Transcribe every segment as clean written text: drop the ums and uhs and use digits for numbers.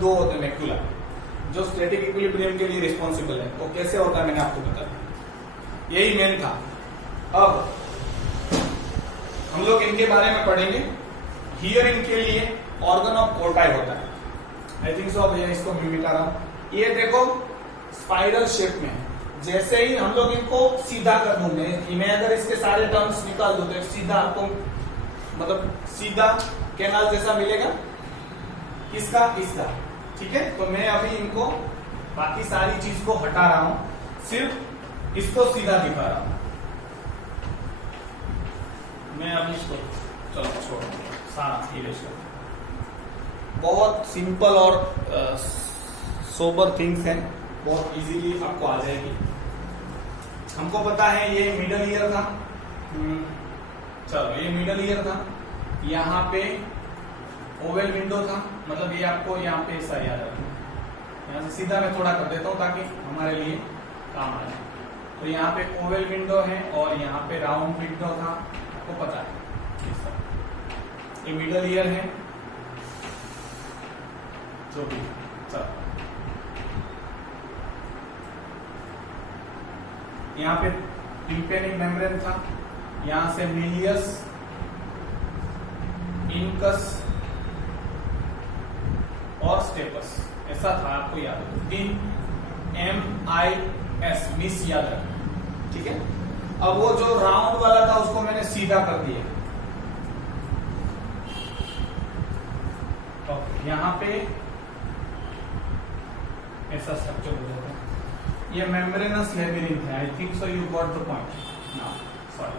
दो होते हैं मैक्यूला जो स्टैटिक इक्विलिब्रियम के लिए रिस्पॉन्सिबल है। तो कैसे होता है मैंने आपको बताया, यही मेन था। अब हम लोग इनके बारे में पढ़ेंगे। हियरिंग के लिए ऑर्गन ऑफ कोटाई होता है। I think so. अब इसको मैं मिटा रहा हूं। ये देखो स्पाइरल शेप में है। जैसे ही हम लोग इनको सीधा कर दूंगे, मैं अगर इसके सारे टर्म्स निकाल दूं तो सीधा आपको मतलब सीधा कैनाल जैसा मिलेगा। किसका? इसका। ठीक है। तो मैं अभी इनको बाकी सारी चीज को हटा रहा हूं, सिर्फ इसको सीधा दिखा रहा हूं। मैं अभी इसको चलो छोड़ सारा इरेज। बहुत सिंपल और सोबर थिंग्स हैं, बहुत इजीली आपको आ जाएगी। हमको पता है ये मिडल ईयर था। चलो ये मिडल ईयर था। यहाँ पे ओवल विंडो था, मतलब ये आपको यहाँ पे ऐसा याद रखना। यहाँ से सीधा मैं थोड़ा कर देता हूँ ताकि हमारे लिए काम आ जाए। तो यहाँ पे ओवल विंडो है और यहाँ पे राउंड विंडो था, आपको पता है। ये मिडल ईयर है जो भी। चलो यहाँ पे टिम्पेनिक मेम्ब्रेन था, यहां से मिलियस, इनकस और स्टेपस, ऐसा था। आपको याद हो 3 MIS मिस याद रखना। ठीक है। अब वो जो राउंड वाला था उसको मैंने सीधा कर दिया। यहां पे ऐसा स्ट्रक्चर हो जाता है। ये मेम्ब्रेनस लेबिरिंथ है। I think so you got the point now. Sorry.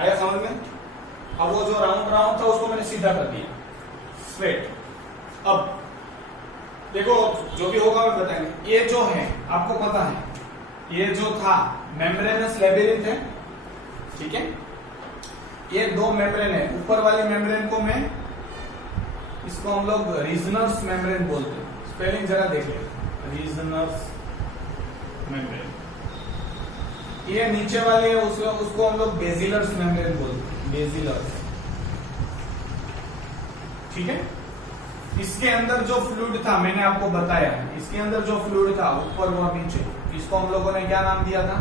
आया समझ में? अब वो जो राउंड था उसको मैंने सीधा कर दिया, स्ट्रेट। अब देखो जो भी होगा मैं बताएंगे। ये जो है आपको पता है, ये जो था मेम्ब्रेनस लेबिरिंथ है। ठीक है। ये 2 मेम्ब्रेन है। ऊपर वाली मेम्ब्रेन को मैं, इसको हम लोग रीजनर्स मेम्ब्रेन बोलते हैं। स्पेलिंग जरा देख ले, रीजनर्स मेम्ब्रेन। ये नीचे वाली है उसको हम लोग बेजिलर्स मेम्ब्रेन बोलते हैं, बेजिलर्स। ठीक है। इसके अंदर जो फ्लूइड था मैंने आपको बताया, इसके अंदर जो फ्लूइड था ऊपर और नीचे, इसको हम लोगों ने क्या नाम दिया था?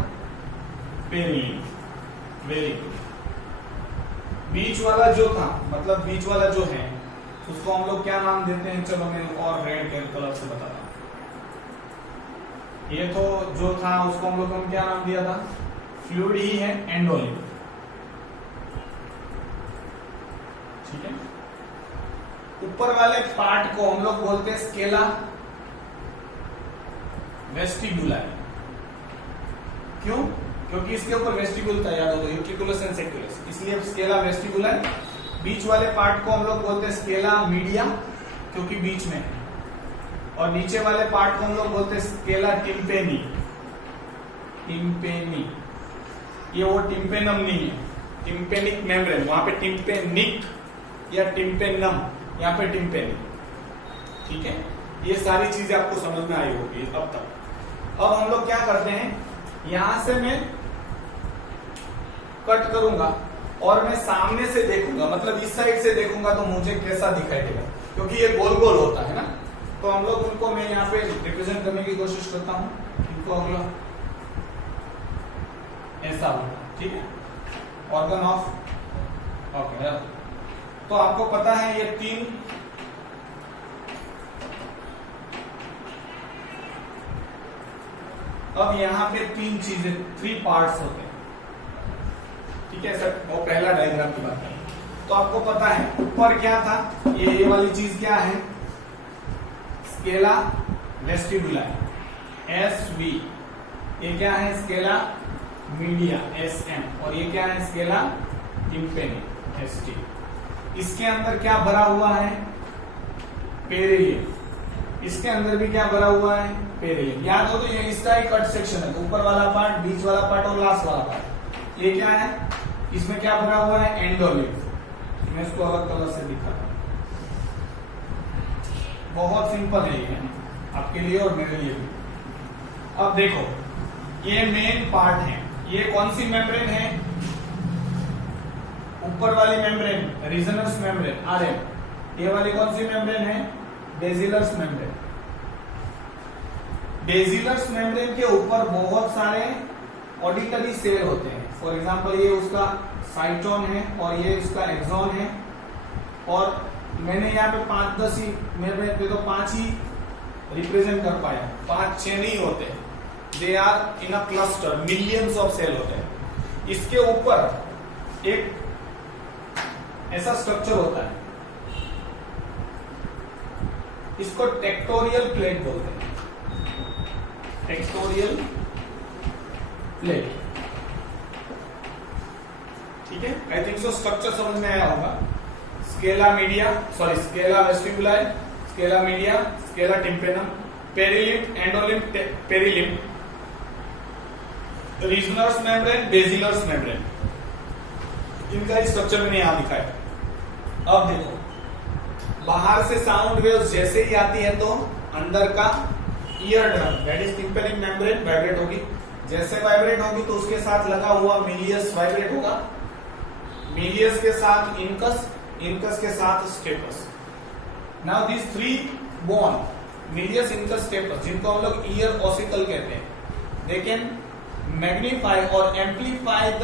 पेरिलिन। Very good. बीच वाला जो था, मतलब बीच वाला जो है उसको हम लोग क्या नाम देते हैं? चलो मैं और रेड कलर से बताता हूं। ये तो जो था उसको हम लोग क्या नाम दिया था? फ्लूइड ही है, एंडोलिन। ठीक है। ऊपर वाले पार्ट को हम लोग बोलते हैं स्केला वेस्टिबुलाई। क्यों? क्योंकि इसके ऊपर वेस्टिबुल था, याद होगा, यूट्रिकुलस एंड सेक्युलस, इसलिए स्केला वेस्टिबुलाई। बीच वाले पार्ट को हम लोग बोलते हैं स्केला मीडिया, क्योंकि बीच में। और नीचे वाले पार्ट को हम लोग बोलते हैं स्केला टिम्पेनी। टिम्पेनी, ये वो टिम्पेनम नहीं है, टिम्पेनिक मेम्ब्रेन। वहां पे टिम्पेनिक या टिम्पेनम, यहाँ पे टिम्पेनी। ठीक है। ये सारी चीजें आपको समझ में आई होगी अब तक। अब हम लोग क्या करते हैं, यहां से मैं कट करूंगा और मैं सामने से देखूंगा, मतलब इस साइड से देखूंगा तो मुझे कैसा दिखाई देगा, क्योंकि ये गोल गोल होता है ना। तो हम लोग उनको, मैं यहाँ पे रिप्रेजेंट करने की कोशिश करता हूँ इनको। अगला ऐसा होगा। ठीक है। Organ of okay. तो आपको पता है ये 3 अब यहाँ पे 3 चीजें, 3 पार्ट्स होते हैं। ठीक है सर। वो पहला डायग्राम की बात है। तो आपको पता है ऊपर क्या था, ये वाली चीज क्या है? Scala vestibuli, SV। ये क्या है? Scala media, SM। और ये क्या है? Scala tympani, ST। इसके अंदर क्या भरा हुआ है? पेरिलियम। इसके अंदर भी क्या भरा हुआ है? पेरिलियम। याद हो तो ये इसका एक कट सेक्शन है, ऊपर वाला पार्ट, बीच वाला पार्ट और लास्ट वाला पार्ट। ये क्या है? इसमें क्या भरा हुआ है? एंडोलिन। मैं इसको अलग कलर से दिखा रहा हूं। बहुत सिंपल है ये आपके लिए और मेरे लिए भी। अब देखो ये मेन पार्ट है। ये कौन सी मेम्ब्रेन है? ऊपर वाली मेम्ब्रेन रीजनस मेम्ब्रेन RM, ये वाली कौन सी मेम्ब्रेन है? Bacillus membrane. बेसिलस मेम्ब्रेन के ऊपर बहुत सारे ऑडिटरी सेल होते हैं। फॉर एग्जांपल ये उसका साइटोन है और ये इसका एक्सॉन है, और मैंने यहाँ पे 5-10 ही मेरे पे तो 5 ही रिप्रेजेंट कर पाया, 5-6 नहीं होते, they are in a cluster, millions of cell होते हैं। इसके ऊपर एक ऐसा स्ट्रक्चर होता है, इसको टेक्टोरियल प्लेट बोलते हैं, टेक्टोरियल प्लेट। ठीक है, आई थिंक सो स्ट्रक्चर समझ में आया होगा। Scala media, sorry scala vestibuli, scala media, scala tympanum, perilymph, endolymph, perilymph, Reissner's membrane, basilar membrane, इनका स्ट्रक्चर मैंने यहां दिखाया। अब देखो, बाहर से साउंड वेव्स जैसे ही आती है तो अंदर का ear drum that is tympanic membrane vibrate होगी। जैसे वाइब्रेट होगी तो उसके साथ लगा हुआ मिलियस वाइब्रेट होगा, मिलियस के साथ इनकस, इनकस के साथ stapes. Now this 3 bone, malleus, incus, stapes, जिनको हम लोग ईयर ऑसिकल कहते हैं, दे कैन मैग्नीफाई और amplify the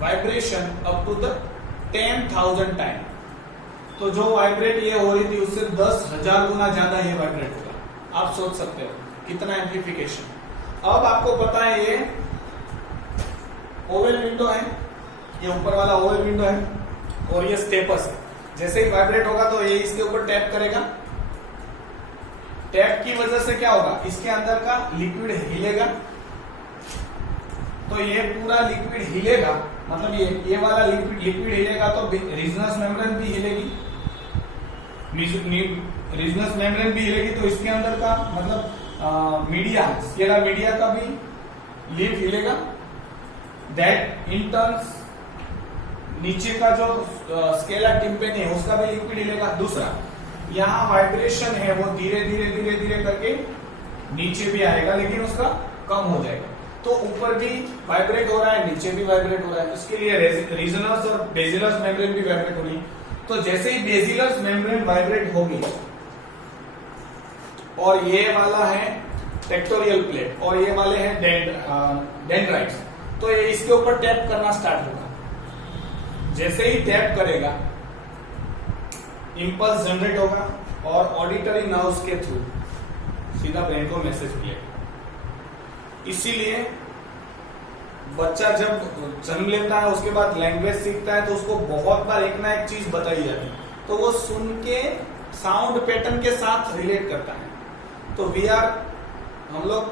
vibration up to the 10,000 time. तो जो वाइब्रेट ये हो रही थी उससे 10,000 गुना ज्यादा ये वाइब्रेट होगा। आप सोच सकते हो कितना एम्पलीफिकेशन। अब आपको पता है ये ओवल विंडो है, ये ऊपर वाला ओवल विंडो है और ये स्टेपस है। जैसे ही वाइब्रेट होगा तो ये इसके ऊपर टैप करेगा, टैप की वजह से क्या होगा, इसके अंदर का लिक्विड हिलेगा। तो ये पूरा लिक्विड हिलेगा, मतलब ये वाला लिक्विड हिलेगा तो रीजनस मेम्ब्रेन भी हिलेगी, रीजनस मेम्ब्रेन भी हिलेगी, तो इसके अंदर का मतलब मीडिया, स्केला मीडिया का भी लिप हिलेगा। दैट इन टर्न्स नीचे का जो स्केला टिम्पेनी है उसका भी लिक्विड हिलेगा। दूसरा, यहाँ वाइब्रेशन है वो धीरे धीरे धीरे धीरे करके नीचे भी आएगा, लेकिन उसका कम हो जाएगा। तो ऊपर भी वाइब्रेट हो रहा है, नीचे भी वाइब्रेट हो रहा है, इसके लिए रीजनस और बेसिलस मेम्ब्रेन भी वाइब्रेट होगी। तो जैसे ही बेसिलस मेम्ब्रेन वाइब्रेट होगी और ये वाला है टेक्टोरियल प्लेट और ये वाले हैं डेंड्राइट्स, तो ये इसके ऊपर टैप करना स्टार्ट होगा। जैसे ही टैप करेगा इंपल्स जनरेट होगा और ऑडिटरी नर्व्स के थ्रू सीधा ब्रेन को मैसेज मिलेगा। इसीलिए बच्चा जब जन्म लेता है उसके बाद लैंग्वेज सीखता है तो उसको बहुत बार एक ना एक चीज बताई जाती है, तो वो सुन के साउंड पैटर्न के साथ रिलेट करता है। तो हम लोग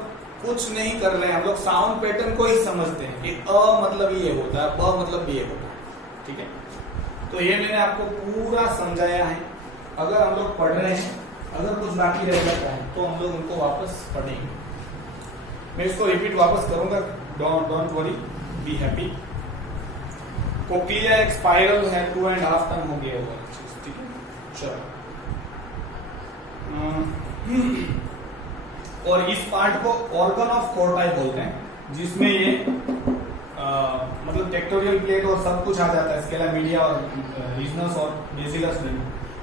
कुछ नहीं कर रहे हैं, हम लोग साउंड पैटर्न को ही समझते हैं कि अ मतलब ये होता है, ब मतलब ये होता है। ठीक है, तो ये मैंने आपको पूरा समझाया है। अगर हम लोग पढ़ रहे हैं, अगर कुछ बाकी रह जाता है तो हम लोग उनको वापस पढ़ेंगे। मैं इसको रिपीट वापस करूंगा, don't worry, be happy. Cochlea एक स्पाइरल है, 2.5 टन हो गया हुआ। ठीक है, चलो। और इस पार्ट को ऑर्गन ऑफ कोर्टाई बोलते हैं, जिसमें ये मतलब टेक्टोरियल प्लेट और सब कुछ आ जाता है, स्केला मीडिया और रीजनस और बेसिलस में।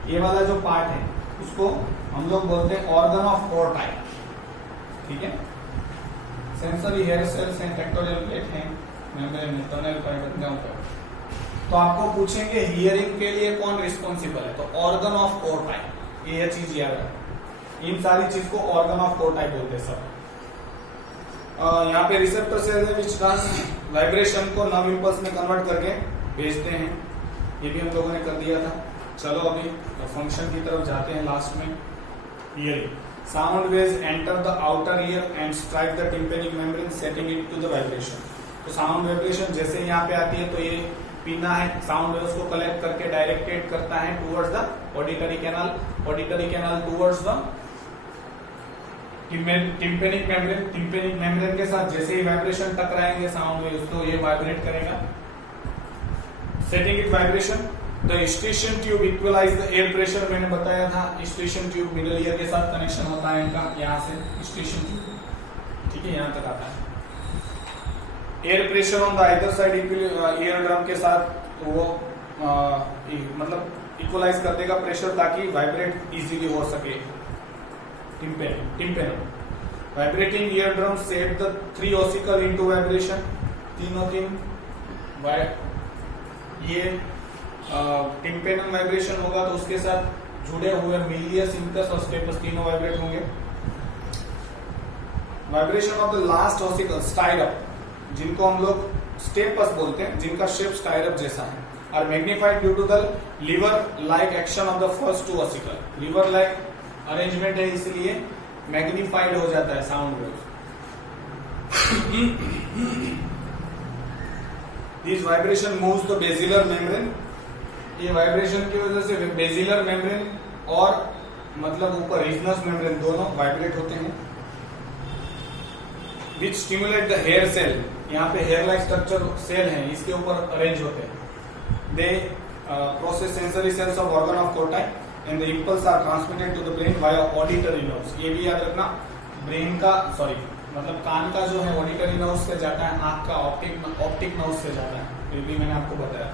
ये वाला जो पार्ट है उसको हम लोग बोलते हैं ऑर्गन ऑफ कोर्टाई। ठीक है, सेंसरी हेयर सेल्स हैं, टेक्टोरियल प्लेट हैं, मेम्ब्रेन है, टनल फाइबर। तो आपको पूछेंगे हियरिंग के लिए कौन रिस्पॉन्सिबल है, तो ऑर्गन ऑफ कोर्टाई, ये चीज याद है। इन सारी चीज को ऑर्गन ऑफ कोर्टाई बोलते हैं सब। यहाँ पे रिसेप्टर सेल है विच ट्रांस वाइब्रेशन को नर्व इंपल्स में कन्वर्ट करके भेजते हैं, ये भी हम लोगों ने कर दिया था। चलो अभी फंक्शन की तरफ जाते हैं लास्ट में। Hearing, sound waves enter the outer ear and strike the tympanic membrane setting it to the vibration. तो साउंड वाइब्रेशन जैसे यहाँ पे आती है तो ये पिना है, साउंड वेव्स को कलेक्ट करके डायरेक्टेड करता है towards the auditory canal, auditory canal towards the tympanic membrane. Tympanic membrane के साथ जैसे ही वाइब्रेशन टकराएंगे साउंड वेव्स तो ये वाइब्रेट करेगा, setting it vibration. The station tube equalize the air pressure, मैंने बताया था स्टेशन ट्यूब मिडल ईयर के साथ कनेक्शन होता है इनका, यहाँ से स्टेशन ट्यूब। ठीक है, यहाँ तक आता है। Air pressure on the either side ear drum के साथ वो मतलब इक्वलाइज कर देगा प्रेशर ताकि वाइब्रेट इजीली हो सके। Tympanum vibrating ear drum set the 3 ossicle into vibration. तीनों ये टिम्पेनम वाइब्रेशन होगा तो उसके साथ जुड़े हुए मिलियस, इंकस और स्टेपस तीनों वाइब्रेट होंगे। Vibration of the last ossicle stirrup, जिनको हम लोग स्टेपस बोलते हैं, जिनका शेप स्टाइरअप जैसा है, are magnified due to the lever like action of the first 2 ossicle. Lever like arrangement है इसलिए मैग्निफाइड हो जाता है sound waves. This vibration moves the basilar membrane. ये वाइब्रेशन की वजह से बेसिलर मेम्ब्रेन और मतलब ऊपर रीजनस मेम्ब्रेन दोनों वाइब्रेट होते हैं। विच स्टिमुलेट द हेयर सेल, यहाँ पे हेयर लाइक स्ट्रक्चर सेल हैं, इसके ऊपर अरेंज होते हैं। They process sensory cells of organ of Corti and the impulse are transmitted to the brain via auditory nerves. ये भी याद रखना, ब्रेन का मतलब कान का जो है ऑडिटरी नर्व से जाता है, आंख का ऑप्टिक नर्व से जाता है, ये भी मैंने आपको बताया।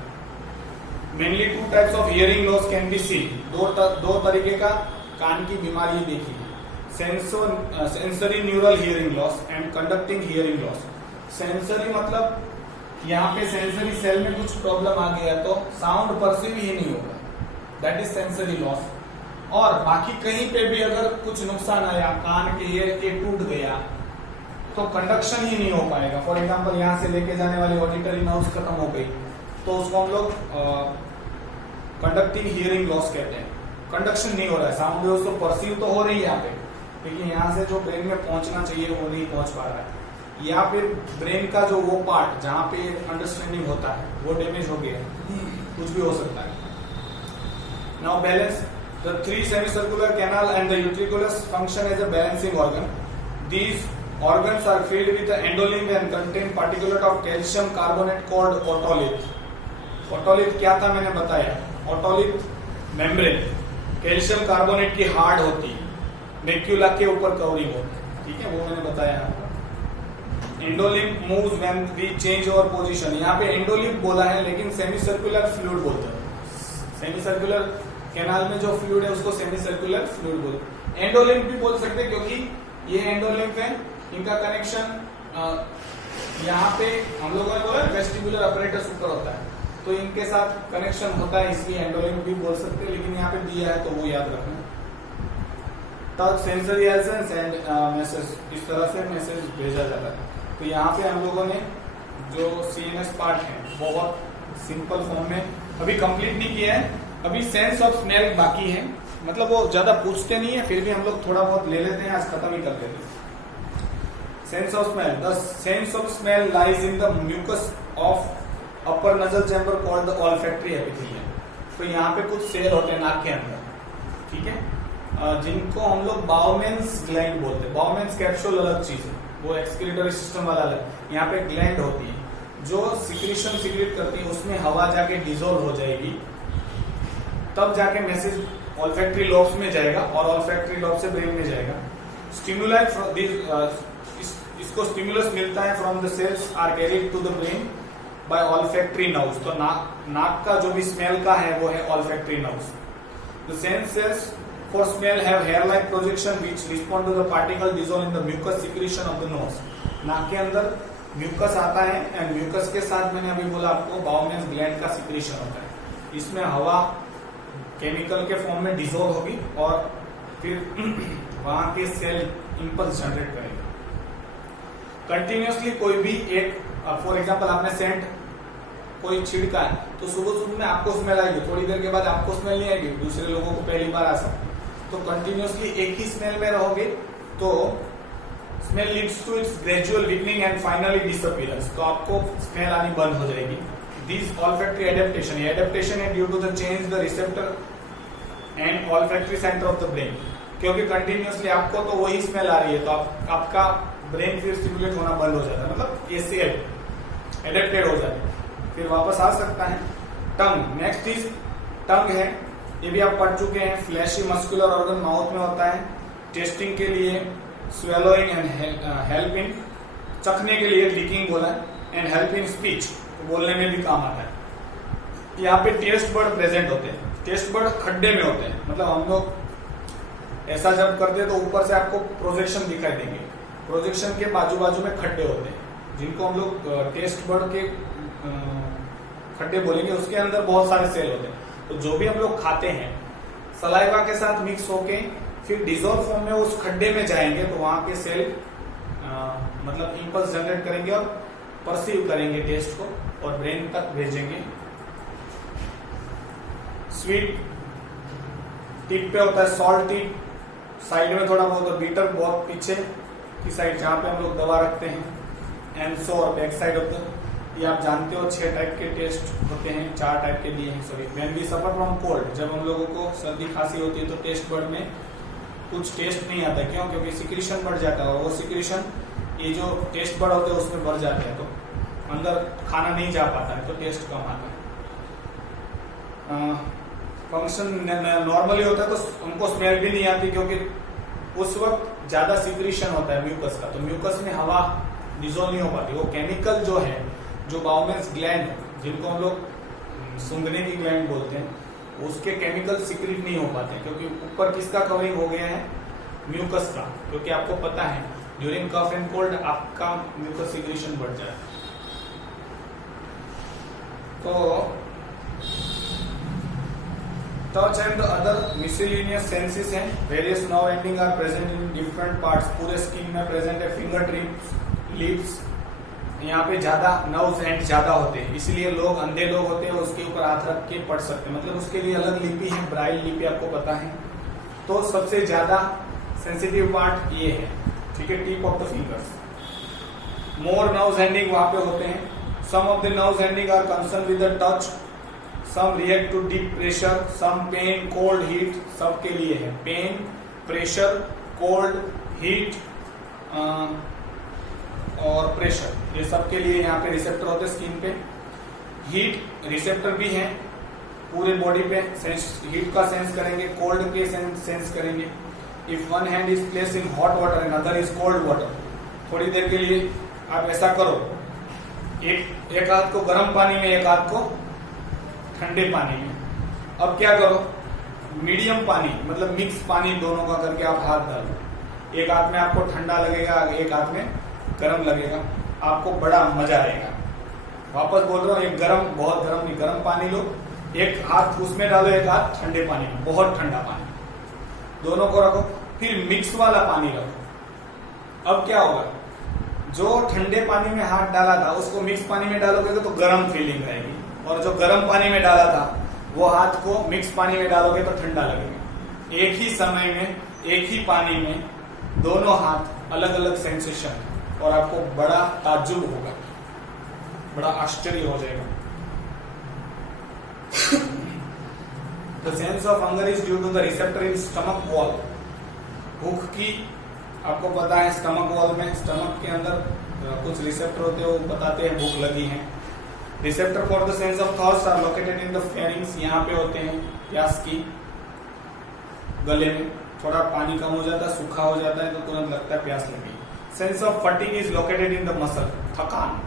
Mainly 2 types of hearing loss can be seen. दो तरीके का कान की बीमारी देखी, sensory neural hearing loss and conducting hearing loss. Sensory मतलब यहाँ पे सेंसरी सेल में कुछ प्रॉब्लम आ गया तो साउंड परसीव ही नहीं होगा, दैट इज सेंसरी लॉस। और बाकी कहीं पे भी अगर कुछ नुकसान आया, कान के ईयर के टूट गया तो कंडक्शन ही नहीं हो पाएगा। फॉर एग्जांपल यहाँ से लेके जाने वाली ऑडिटरी नर्व्स खत्म हो गई तो उसको हम लोग कंडक्टिंग हियरिंग लॉस कहते हैं। कंडक्शन नहीं हो रहा है, साउंड वेव्स तो परसीव तो हो रही है यहाँ पे, लेकिन यहाँ से जो ब्रेन में पहुंचना चाहिए वो नहीं पहुंच पा रहा है, या फिर ब्रेन का जो वो पार्ट जहाँ पे अंडरस्टैंडिंग होता है वो डैमेज हो गया, कुछ भी हो सकता है। Now balance the 3 semicircular canal and the utriculus function as a balancing organ. These organs are filled with the endolymph and contain particulate of calcium carbonate called otolith. otolith क्या था मैंने बताया, otolith मेम्ब्रेन कैल्शियम कार्बोनेट की hard होती है, मेक्यूला के ऊपर covering होती है, ठीक है, वो मैंने बताया आपको। Endolymph moves when we change our position. यहाँ पे एंडोलिम्फ बोला है लेकिन सेमी सर्कुलर फ्लूइड बोलते हैं। सेमी सर्कुलर कैनाल में जो फ्लूइड है उसको सेमी सर्कुलर फ्लूइड बोलते हैं। एंडोलिम्फ भी बोल सकते हैं क्योंकि ये एंडोलिम्फ है, इनका कनेक्शन यहाँ पे हम लोगों ने बोला वेस्टिबुलर अपरेटस ऊपर होता है तो इनके साथ कनेक्शन होता है, इसलिए एंडोलिम्फ भी बोल सकते हैं, लेकिन यहाँ पे दिया है तो वो याद रखना। तब सेंसरी एसेंस एंड मैसेज, इस तरह से मैसेज भेजा जाता है। तो यहाँ पे हम लोगों ने जो सीएनएस पार्ट है बहुत सिंपल फॉर्म में अभी कंप्लीट नहीं किया है, अभी सेंस ऑफ स्मेल बाकी है, मतलब वो ज्यादा पूछते नहीं है, फिर भी हम लोग थोड़ा बहुत ले लेते हैं, आज खत्म ही कर देते हैं। Sense of smell, the sense of smell lies in the mucus of upper nasal chamber called the olfactory epithelium. तो यहाँ पे कुछ सेल होते हैं नाक के अंदर, ठीक है, जिनको हम लोग बाउमेन्स ग्लैंड बोलते हैं। बाउमेन्स कैप्सूल अलग चीज है, वो एक्सक्रीटरी सिस्टम वाला अलग। यहाँ पे ग्लैंड होती है जो सिक्रीशन सिक्रीट करती है, उसमें हवा जाके डिजोल्व हो जाएगी, तब जाके मैसेज ऑल्फैक्टरी लॉब्स में जाएगा और ऑल्फैक्टरी लॉब से ब्रेन में जाएगा। स्टिमुलाई इसको स्टिमुलस मिलता है from the cells are carried to the brain by olfactory nerves. तो नाक का जो भी स्मेल का है वो है olfactory nerves. The sense cells for smell have hair like projection which respond to the particle dissolve in the mucus secretion of the nose. नाक के अंदर म्यूकस आता है एंड म्यूकस के साथ मैंने अभी बोला आपको बाउमेन्स ग्लैंड का सिक्रीशन होता है। इसमें हवा केमिकल के फॉर्म में डिसॉल्व होगी और फिर वहां के सेल इंपल्स जनरेट करेंगे। कंटिन्यूअसली कोई भी एक, फॉर एग्जांपल आपने सेंट कोई छिड़का है तो सुबह सुबह में आपको स्मेल आएगी, थोड़ी देर के बाद आपको स्मेल नहीं आएगी, दूसरे लोगों को पहली बार आ सकती। तो कंटिन्यूअसली एक ही स्मेल में रहोगे तो smell leads to its gradual weakening and finally disappearance, तो आपको स्मेल आनी बंद हो जाएगी। दिस ऑल्फैक्टरी एडेप्टेशन, ये एडेप्टेशन है due to the change the receptor and olfactory centre of the brain, क्योंकि कंटिन्यूअसली आपको तो वही स्मेल आ रही है तो आपका ब्रेन फिर स्टिमुलेट होना बंद हो जाता है, मतलब ये सेल एडेप्टेड हो जाता है, फिर वापस आ सकता है। टंग, नेक्स्ट इज टंग है, ये भी आप पढ़ चुके हैं, फ्लैशी मस्कुलर ऑर्गन माउथ में होता है, टेस्टिंग के लिए, स्वेलोइंग एंड हेल्पिंग, चखने के लिए, लीकिंग बोला है, एंड हेल्प इन स्पीच, बोलने में भी काम आता है। यहाँ पे टेस्ट बर्ड प्रेजेंट होते हैं। टेस्ट बर्ड खड्डे में होते हैं, मतलब हम लोग ऐसा जब करते हैं तो ऊपर से आपको प्रोजेक्शन दिखाई देंगे। प्रोजेक्शन के बाजू बाजू में खड्डे होते हैं, जिनको हम लोग टेस्ट बर्ड के खड्डे बोलेंगे। उसके अंदर बहुत सारे सेल होते हैं। तो जो भी हम लोग खाते हैं सलाइवा के साथ मिक्स होके फिर डिजोल्व फॉर्म में उस खड्डे में जाएंगे, तो वहां के सेल मतलब इंपल्स जनरेट करेंगे और परसीव करेंगे टेस्ट को और ब्रेन तक भेजेंगे। स्वीट टिप पे होता है, सॉल्ट टिप साइड में थोड़ा बहुत, और बीटर बहुत पीछे की साइड जहां पे हम लोग दवा रखते हैं, एंड सोर बैक साइड होता है। ये आप जानते हो 6 टाइप के टेस्ट होते हैं, 4 टाइप के दिए हैं। Sorry, when we suffer from cold, जब हम लोगों को सर्दी खांसी होती है तो टेस्ट बर्ड में कुछ टेस्ट नहीं आता। क्यों? क्योंकि सिक्रीशन बढ़ जाता है और वो सिक्रीशन ये जो टेस्ट बर्ड होते हैं उसमें बढ़ जाते हैं, तो अंदर खाना नहीं जा पाता है, तो टेस्ट कम आता है। फंक्शन नॉर्मली होता है तो उनको स्मेल भी नहीं आती, क्योंकि उस वक्त ज्यादा सिक्रीशन होता है म्यूकस का, तो म्यूकस में हवा डिजोल्व नहीं हो पाती। वो केमिकल जो है, जो बाउमेंस ग्लैंड, जिनको हम लोग सूंघने की ग्लैंड बोलते हैं, उसके केमिकल सिक्रीट नहीं हो पाते, क्योंकि ऊपर किसका कवरिंग हो गया है? म्यूकस का। क्योंकि आपको पता है ड्यूरिंग कफ एंड कोल्ड आपका म्यूकस सिक्रीशन बढ़ जाए। तो touch and other miscellaneous senses हैं। Various nerve ending are present in different parts. पूरे स्किन में प्रेजेंट है। फिंगर टिप्स, लिप्स, यहाँ पे ज्यादा नर्व्स एंड ज्यादा होते हैं, इसलिए लोग अंधे लोग होते हैं उसके ऊपर हाथ रख के पढ़ सकते हैं। मतलब उसके लिए अलग लिपि है, ब्राइल लिपि, आपको पता है। तो सबसे ज्यादा सेंसिटिव पार्ट ये है, ठीक है, tip of the fingers. More nerves ending वहां पे होते हैं। Some of the nerves ending are concern with the touch, some react to deep pressure, some pain, cold, heat. सबके लिए है पेन, प्रेशर, कोल्ड, हीट और प्रेशर, ये सबके लिए यहाँ पे रिसेप्टर होते हैं स्किन पे। हीट रिसेप्टर भी हैं पूरे बॉडी पे, हीट का सेंस करेंगे, कोल्ड के सेंस करेंगे। If one hand is place in hot water and other is cold water, थोड़ी देर के लिए आप ऐसा करो, एक हाथ को गर्म पानी में, एक हाथ को ठंडे पानी में। अब क्या करो, मीडियम पानी मतलब मिक्स पानी दोनों का करके आप हाथ डालो। एक हाथ में आपको ठंडा लगेगा, एक हाथ में गर्म लगेगा, आपको बड़ा मजा आएगा। वापस बोल रहा हूँ, एक गर्म, बहुत गर्म नहीं, गर्म पानी लो, एक हाथ उसमें डालो, एक हाथ ठंडे पानी में, बहुत ठंडा पानी, दोनों को रखो। फिर मिक्स वाला पानी रखो। अब क्या होगा, जो ठंडे पानी में हाथ डाला था उसको मिक्स पानी में डालोगे तो गर्म फीलिंग रहेगी, और जो गर्म पानी में डाला था वो हाथ को मिक्स पानी में डालोगे तो ठंडा लगेगा। एक ही समय में, एक ही पानी में दोनों हाथ, अलग अलग सेंसेशन, और आपको बड़ा ताज्जुब होगा, बड़ा आश्चर्य हो जाएगा। The sense of hunger is due to the receptor in stomach wall. भूख की आपको पता है स्टमक वॉल में, स्टमक के अंदर कुछ रिसेप्टर होते हैं, वो बताते हैं भूख लगी है। Receptor for the sense of thirst are located in the pharynx, यहाँ पे होते हैं प्यास की। गले में थोड़ा पानी कम हो जाता है, सूखा हो जाता है तो तुरंत लगता है प्यास लगी। Sense of fatigue is located in the muscle, थकान,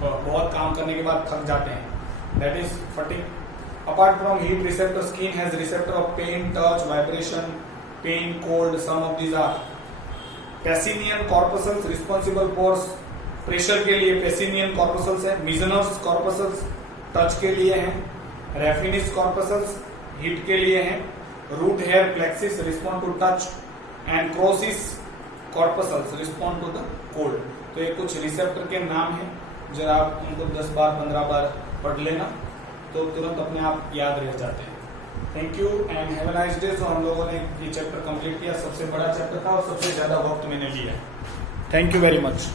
बहुत काम करने के बाद थक जाते हैं, that is fatigue. Apart from heat receptor, skin has receptor of pain, touch, vibration, pain, cold. Some of these are Pacinian corpuscles responsible for pressure के लिए Pacinian corpuscles है, Meisner's corpuscles touch के लिए हैं, Raffinus corpuscles heat के लिए हैं, root hair plexus respond to touch and Crocis corpuscles respond to the cold. तो ये कुछ रिसेप्टर के नाम हैं, जरा आप उनको 10 बार 15 बार पढ़ लेना तो तुरंत अपने आप याद रह जाते हैं। Thank you and have a nice day. So हम लोगों ने ये चैप्टर कंप्लीट किया, सबसे बड़ा चैप्टर था और सबसे ज्यादा वक्त मैंने लिया। Thank you very much.